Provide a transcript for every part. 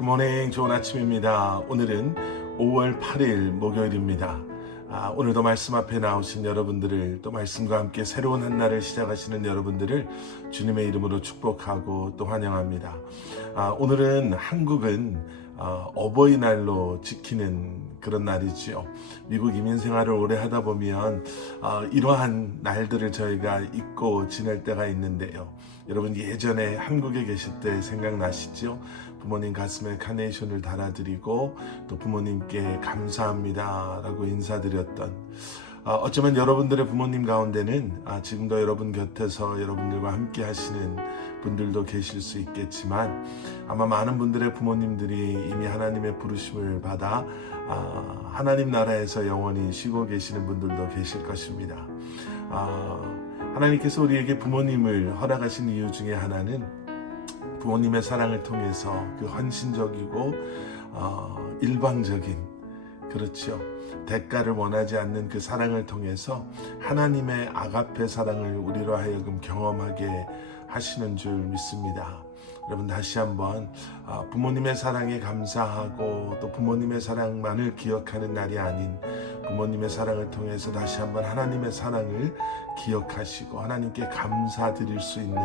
굿모닝, 좋은 아침입니다. 오늘은 5월 8일 목요일입니다. 오늘도 말씀 앞에 나오신 여러분들을, 또 말씀과 함께 새로운 한 날을 시작하시는 여러분들을 주님의 이름으로 축복하고 또 환영합니다. 오늘은 한국은 어버이날로 지키는 그런 날이지요. 미국 이민 생활을 오래 하다 보면 이러한 날들을 저희가 잊고 지낼 때가 있는데요. 여러분, 예전에 한국에 계실 때 생각나시죠? 부모님 가슴에 카네이션을 달아드리고 또 부모님께 감사합니다 라고 인사드렸던, 어쩌면 여러분들의 부모님 가운데는 지금도 여러분 곁에서 여러분들과 함께 하시는 분들도 계실 수 있겠지만, 아마 많은 분들의 부모님들이 이미 하나님의 부르심을 받아 하나님 나라에서 영원히 쉬고 계시는 분들도 계실 것입니다. 하나님께서 우리에게 부모님을 허락하신 이유 중에 하나는 부모님의 사랑을 통해서 그 헌신적이고 일방적인, 그렇죠, 대가를 원하지 않는 그 사랑을 통해서 하나님의 아가페 사랑을 우리로 하여금 경험하게 하시는 줄 믿습니다. 여러분, 다시 한번 부모님의 사랑에 감사하고 또 부모님의 사랑만을 기억하는 날이 아닌 부모님의 사랑을 통해서 다시 한번 하나님의 사랑을 기억하시고 하나님께 감사드릴 수 있는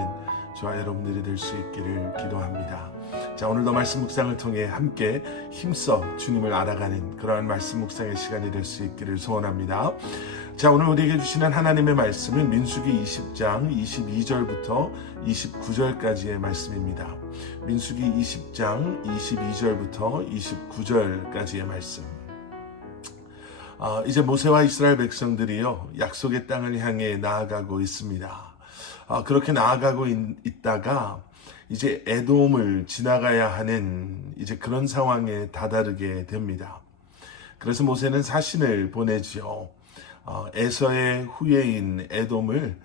저와 여러분들이 될 수 있기를 기도합니다. 자, 오늘도 말씀 묵상을 통해 함께 힘써 주님을 알아가는 그러한 말씀 묵상의 시간이 될 수 있기를 소원합니다. 자, 오늘 우리에게 주시는 하나님의 말씀은 민수기 20장 22절부터 29절까지의 말씀입니다. 민수기 20장 22절부터 29절까지의 말씀. 이제 모세와 이스라엘 백성들이요, 약속의 땅을 향해 나아가고 있습니다. 그렇게 나아가고 있다가 이제 에돔을 지나가야 하는 이제 그런 상황에 다다르게 됩니다. 그래서 모세는 사신을 보내지요. 에서의 후예인 에돔을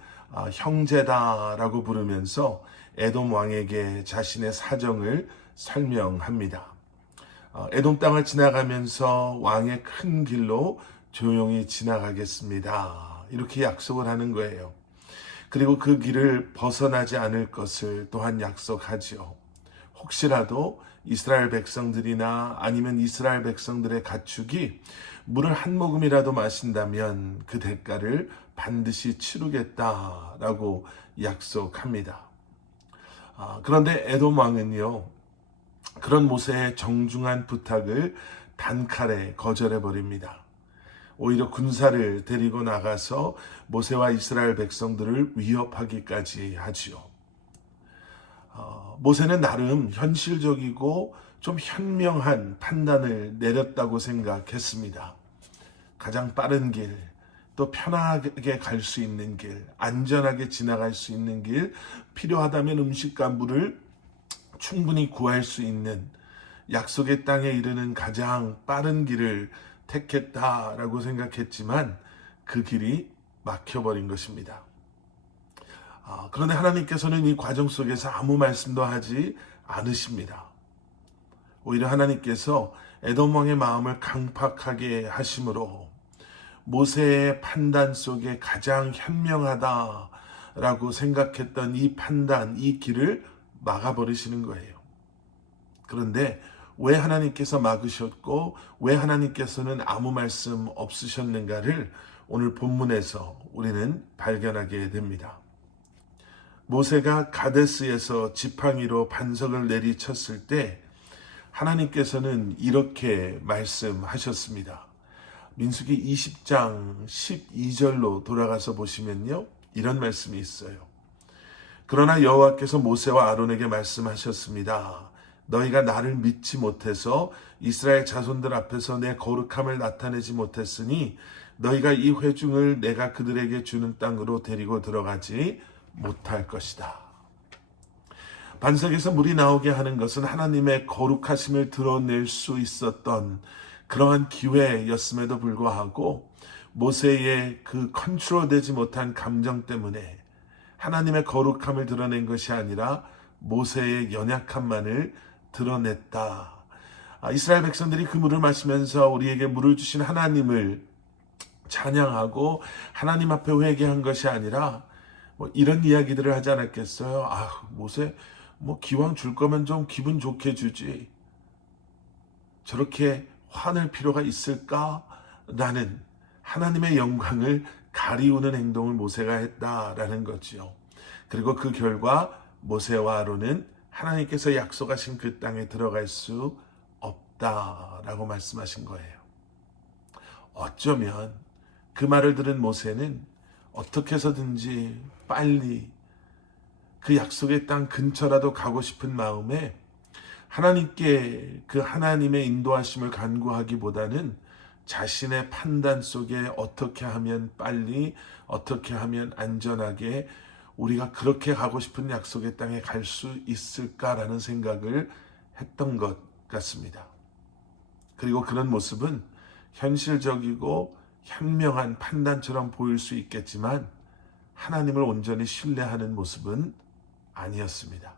형제다라고 부르면서 에돔 왕에게 자신의 사정을 설명합니다. 에돔 땅을 지나가면서 왕의 큰 길로 조용히 지나가겠습니다, 이렇게 약속을 하는 거예요. 그리고 그 길을 벗어나지 않을 것을 또한 약속하지요. 혹시라도 이스라엘 백성들이나 아니면 이스라엘 백성들의 가축이 물을 한 모금이라도 마신다면 그 대가를 반드시 치르겠다라고 약속합니다. 그런데 에돔 왕은요, 그런 모세의 정중한 부탁을 단칼에 거절해 버립니다. 오히려 군사를 데리고 나가서 모세와 이스라엘 백성들을 위협하기까지 하지요. 모세는 나름 현실적이고 좀 현명한 판단을 내렸다고 생각했습니다. 가장 빠른 길, 또 편하게 갈 수 있는 길, 안전하게 지나갈 수 있는 길, 필요하다면 음식과 물을 충분히 구할 수 있는 약속의 땅에 이르는 가장 빠른 길을 택했다라고 생각했지만 그 길이 막혀버린 것입니다. 그런데 하나님께서는 이 과정 속에서 아무 말씀도 하지 않으십니다. 오히려 하나님께서 에돔 왕의 마음을 강팍하게 하심으로 모세의 판단 속에 가장 현명하다라고 생각했던 이 판단, 이 길을 막아버리시는 거예요. 그런데 왜 하나님께서 막으셨고 왜 하나님께서는 아무 말씀 없으셨는가를 오늘 본문에서 우리는 발견하게 됩니다. 모세가 가데스에서 지팡이로 반석을 내리쳤을 때 하나님께서는 이렇게 말씀하셨습니다. 민수기 20장 12절로 돌아가서 보시면요, 이런 말씀이 있어요. 그러나 여호와께서 모세와 아론에게 말씀하셨습니다. 너희가 나를 믿지 못해서 이스라엘 자손들 앞에서 내 거룩함을 나타내지 못했으니 너희가 이 회중을 내가 그들에게 주는 땅으로 데리고 들어가지 못할 것이다. 반석에서 물이 나오게 하는 것은 하나님의 거룩하심을 드러낼 수 있었던 그러한 기회였음에도 불구하고 모세의 그 컨트롤되지 못한 감정 때문에 하나님의 거룩함을 드러낸 것이 아니라 모세의 연약함만을 드러냈다. 이스라엘 백성들이 그 물을 마시면서 우리에게 물을 주신 하나님을 찬양하고 하나님 앞에 회개한 것이 아니라 이런 이야기들을 하지 않았겠어요? 모세 기왕 줄 거면 좀 기분 좋게 주지. 저렇게 화낼 필요가 있을까라는 하나님의 영광을 가리우는 행동을 모세가 했다라는 거지요. 그리고 그 결과 모세와 아론은 하나님께서 약속하신 그 땅에 들어갈 수 없다라고 말씀하신 거예요. 어쩌면 그 말을 들은 모세는 어떻게 해서든지 빨리 그 약속의 땅 근처라도 가고 싶은 마음에 하나님께 그 하나님의 인도하심을 간구하기보다는 자신의 판단 속에 어떻게 하면 빨리, 어떻게 하면 안전하게 우리가 그렇게 가고 싶은 약속의 땅에 갈 수 있을까라는 생각을 했던 것 같습니다. 그리고 그런 모습은 현실적이고 현명한 판단처럼 보일 수 있겠지만 하나님을 온전히 신뢰하는 모습은 아니었습니다.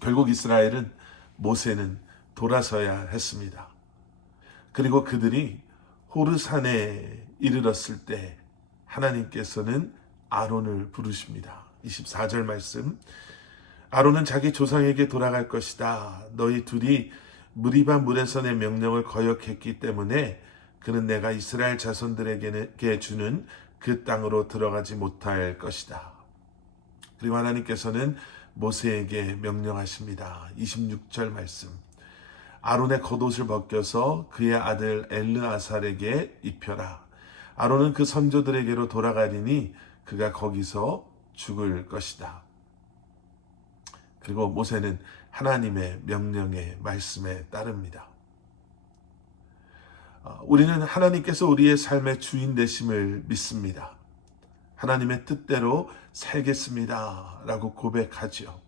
결국 이스라엘은 모세는 돌아서야 했습니다. 그리고 그들이 호르산에 이르렀을 때 하나님께서는 아론을 부르십니다. 24절 말씀, 아론은 자기 조상에게 돌아갈 것이다. 너희 둘이 무리바 물에서 내 명령을 거역했기 때문에 그는 내가 이스라엘 자손들에게 주는 그 땅으로 들어가지 못할 것이다. 그리고 하나님께서는 모세에게 명령하십니다. 26절 말씀, 아론의 겉옷을 벗겨서 그의 아들 엘르아살에게 입혀라. 아론은 그 선조들에게로 돌아가리니 그가 거기서 죽을 것이다. 그리고 모세는 하나님의 명령의 말씀에 따릅니다. 우리는 하나님께서 우리의 삶의 주인 되심을 믿습니다. 하나님의 뜻대로 살겠습니다 라고 고백하죠.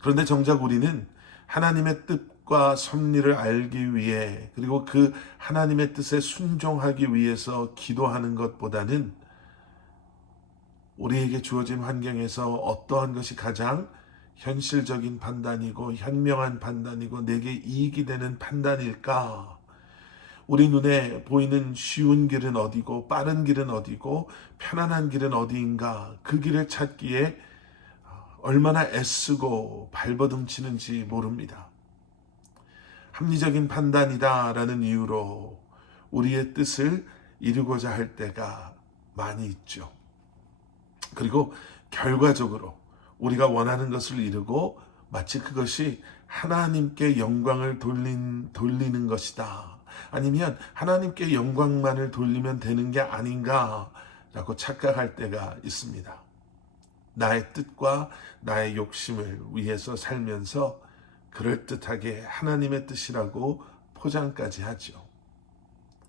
그런데 정작 우리는 하나님의 뜻과 섭리를 알기 위해, 그리고 그 하나님의 뜻에 순종하기 위해서 기도하는 것보다는 우리에게 주어진 환경에서 어떠한 것이 가장 현실적인 판단이고 현명한 판단이고 내게 이익이 되는 판단일까? 우리 눈에 보이는 쉬운 길은 어디고 빠른 길은 어디고 편안한 길은 어디인가? 그 길을 찾기에 얼마나 애쓰고 발버둥치는지 모릅니다. 합리적인 판단이다라는 이유로 우리의 뜻을 이루고자 할 때가 많이 있죠. 그리고 결과적으로 우리가 원하는 것을 이루고 마치 그것이 하나님께 영광을 돌리는 것이다. 아니면 하나님께 영광만을 돌리면 되는 게 아닌가라고 착각할 때가 있습니다. 나의 뜻과 나의 욕심을 위해서 살면서 그럴듯하게 하나님의 뜻이라고 포장까지 하죠.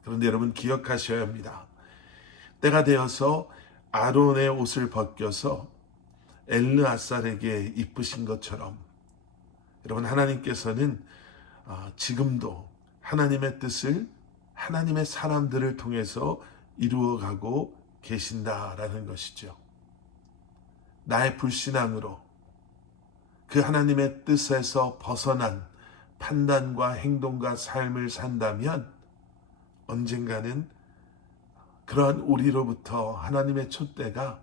그런데 여러분 기억하셔야 합니다. 때가 되어서 아론의 옷을 벗겨서 엘르아살에게 입으신 것처럼 여러분 하나님께서는 지금도 하나님의 뜻을 하나님의 사람들을 통해서 이루어가고 계신다라는 것이죠. 나의 불신앙으로 그 하나님의 뜻에서 벗어난 판단과 행동과 삶을 산다면 언젠가는 그러한 우리로부터 하나님의 촛대가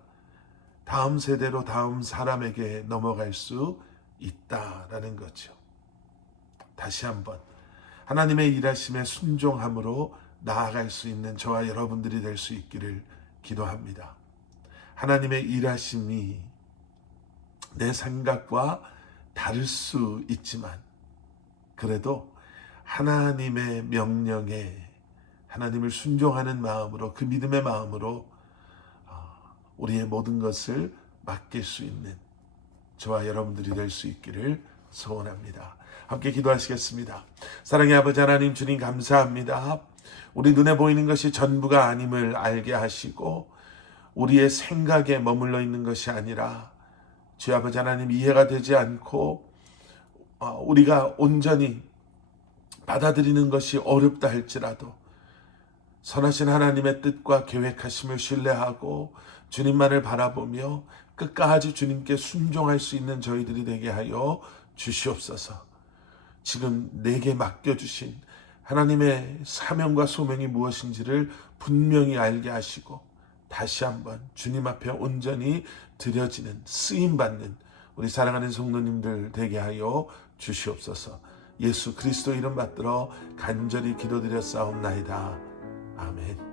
다음 세대로 다음 사람에게 넘어갈 수 있다라는 거죠. 다시 한번 하나님의 일하심에 순종함으로 나아갈 수 있는 저와 여러분들이 될 수 있기를 기도합니다. 하나님의 일하심이 내 생각과 다를 수 있지만 그래도 하나님의 명령에 하나님을 순종하는 마음으로, 그 믿음의 마음으로 우리의 모든 것을 맡길 수 있는 저와 여러분들이 될 수 있기를 소원합니다. 함께 기도하시겠습니다. 사랑의 아버지 하나님, 주님 감사합니다. 우리 눈에 보이는 것이 전부가 아님을 알게 하시고 우리의 생각에 머물러 있는 것이 아니라 주 아버지 하나님 이해가 되지 않고 우리가 온전히 받아들이는 것이 어렵다 할지라도 선하신 하나님의 뜻과 계획하심을 신뢰하고 주님만을 바라보며 끝까지 주님께 순종할 수 있는 저희들이 되게 하여 주시옵소서. 지금 내게 맡겨주신 하나님의 사명과 소명이 무엇인지를 분명히 알게 하시고 다시 한번 주님 앞에 온전히 드려지는 쓰임받는 우리 사랑하는 성도님들 되게 하여 주시옵소서. 예수 그리스도 이름 받들어 간절히 기도드렸사옵나이다. 아멘.